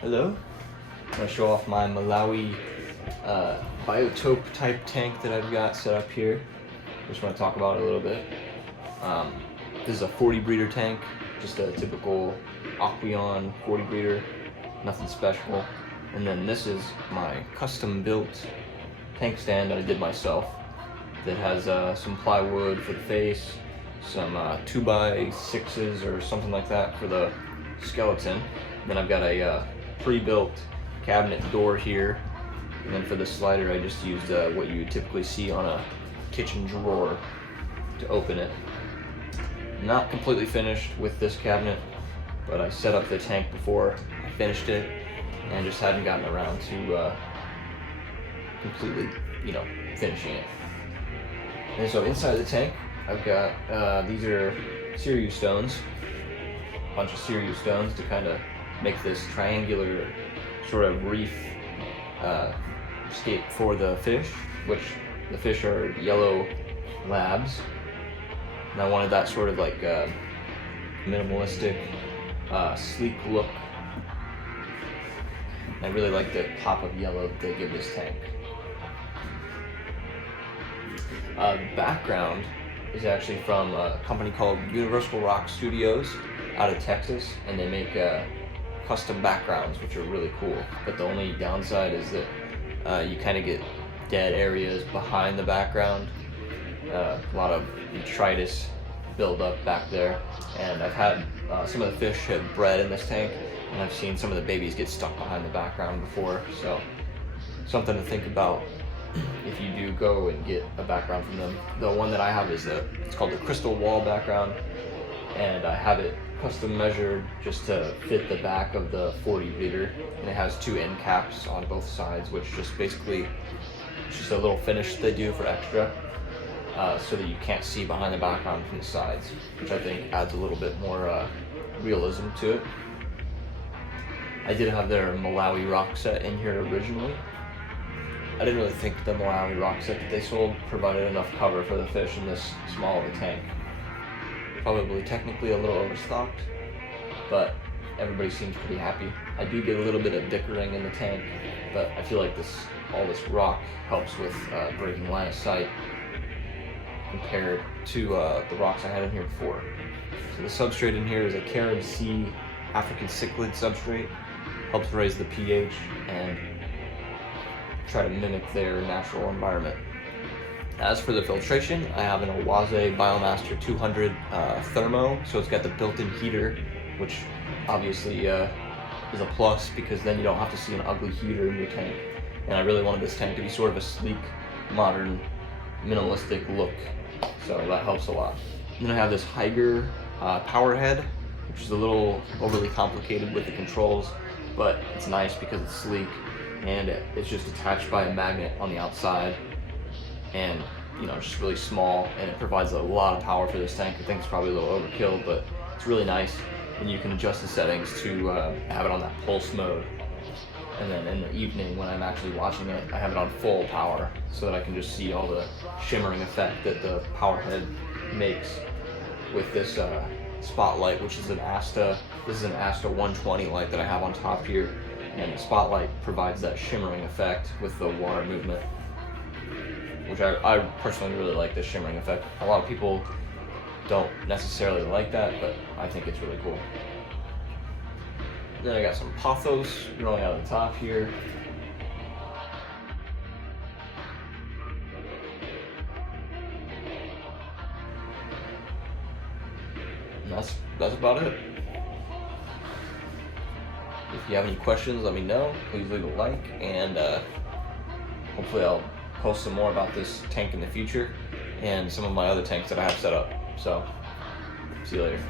Hello. I'm going to show off my Malawi Biotope type tank that I've got set up here. Just want to talk about it a little bit. This is a 40 breeder tank, just a typical Aqueon 40 breeder, nothing special. And then this is my custom built tank stand that I did myself that has some plywood for the face, some 2x6s or something like that for the skeleton. Then I've got a pre-built cabinet door here, and then for the slider I just used what you would typically see on a kitchen drawer to open it. Not completely finished with this cabinet, but I set up the tank before I finished it and just hadn't gotten around to completely, finishing it. And so inside the tank I've got these are Cereus stones, a bunch of Cereus stones to kind of make this triangular sort of reef scape for the fish, which the fish are yellow labs. And I wanted that sort of like minimalistic, sleek look. And I really like the pop of yellow that they give this tank. The background is actually from a company called Universal Rock Studios out of Texas, and they make custom backgrounds, which are really cool. But the only downside is that you kind of get dead areas behind the background. A lot of detritus build up back there, and I've had some of the fish have bred in this tank, and I've seen some of the babies get stuck behind the background before, so something to think about if you do go and get a background from them. The one that I have is it's called the crystal wall background, and I have it custom measured just to fit the back of the 40 breeder, and it has 2 end caps on both sides, which just basically it's just a little finish they do for extra, so that you can't see behind the background from the sides, which I think adds a little bit more realism to it. I did have their Malawi rock set in here originally. I didn't really think the Malawi rock set that they sold provided enough cover for the fish in this small of a tank. Probably technically a little overstocked, but everybody seems pretty happy. I do get a little bit of dickering in the tank, but I feel like all this rock helps with breaking line of sight compared to the rocks I had in here before. So the substrate in here is a Carib Sea African cichlid substrate. Helps raise the pH and try to mimic their natural environment. As for the filtration, I have an Owaze Biomaster 200 thermo, so it's got the built-in heater, which obviously is a plus because then you don't have to see an ugly heater in your tank. And I really wanted this tank to be sort of a sleek, modern, minimalistic look, so that helps a lot. And then I have this Higer power head, which is a little overly complicated with the controls, but it's nice because it's sleek and it's just attached by a magnet on the outside, and it's just really small, and it provides a lot of power for this tank. I think it's probably a little overkill, but it's really nice, and you can adjust the settings to have it on that pulse mode. And then in the evening when I'm actually watching it, I have it on full power so that I can just see all the shimmering effect that the power head makes with this spotlight, which is an Asta. This is an Asta 120 light that I have on top here, and the spotlight provides that shimmering effect with the water movement, which I personally really like this shimmering effect. A lot of people don't necessarily like that, but I think it's really cool. Then I got some Pothos growing out of the top here. And that's about it. If you have any questions, let me know. Please leave a like, and hopefully I'll post some more about this tank in the future and some of my other tanks that I have set up. So, see you later.